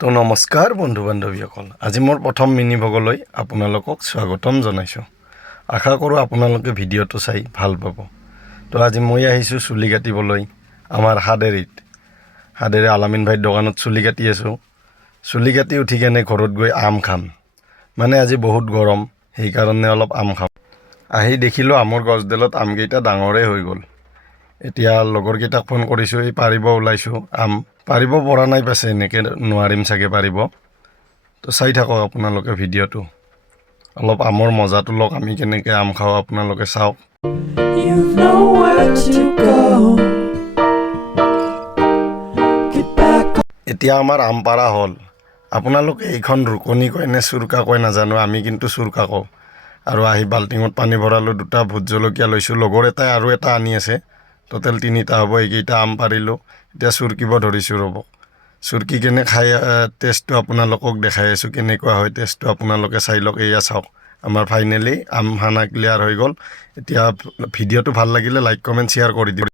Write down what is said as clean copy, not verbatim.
তো নমস্কাৰ বন্ধু বান্ধৱীসকল, আজি মোৰ প্ৰথম মিনি ভ্লগলৈ আপোনালোকক স্বাগতম জনাইছোঁ। আশা কৰোঁ আপোনালোকে ভিডিঅ'টো চাই ভাল পাব। তো আজি মই আহিছোঁ চুলি কাটিবলৈ আমাৰ হাদেৰী আলামিন ভাইৰ দোকানত চুলি কাটি আছোঁ। চুলি কাটি উঠি কেনে ঘৰত গৈ আম খাম, মানে আজি বহুত গৰম, সেইকাৰণে অলপ আম খাম। আহি দেখিলোঁ আমৰ গছডালত আমকেইটা ডাঙৰেই হৈ গ'ল। এতিয়া লগৰকেইটাক ফোন কৰিছোঁ, এই পাৰিব ওলাইছোঁ আম। পাৰিব পৰা নাই, পাছে এনেকৈ নোৱাৰিম চাগে পাৰিব। তো চাই থাকক আপোনালোকে ভিডিঅ'টো, অলপ আমৰ মজাটো লওক, আমি কেনেকৈ আম খাওঁ আপোনালোকে চাওক। You've nowhere to go. Get back. এতিয়া আমাৰ আম পাৰা হ'ল। আপোনালোকে এইখন ৰুকনি কয় নে চুৰকা কয় নাজানো, আমি কিন্তু চুৰকা কওঁ। আৰু আহি বাল্টিঙত পানী ভৰালোঁ, 2টা ভোট জলকীয়া লৈছোঁ, লগৰ এটাই আৰু এটা আনি আছে, টোটেল 3টা হ'ব। এইকেইটা আম পাৰিলোঁ, এতিয়া চুৰকিব ধৰিছোঁ, ৰ'ব। চুৰকি কেনে খাই টেষ্টটো আপোনালোকক দেখাই আছোঁ, কেনেকুৱা হয় টেষ্টটো আপোনালোকে চাই লওক। এয়া চাওক, আমাৰ ফাইনেলি আম খানা ক্লিয়াৰ হৈ গ'ল। এতিয়া ভিডিঅ'টো ভাল লাগিলে লাইক কমেণ্ট শ্বেয়াৰ কৰি দিব।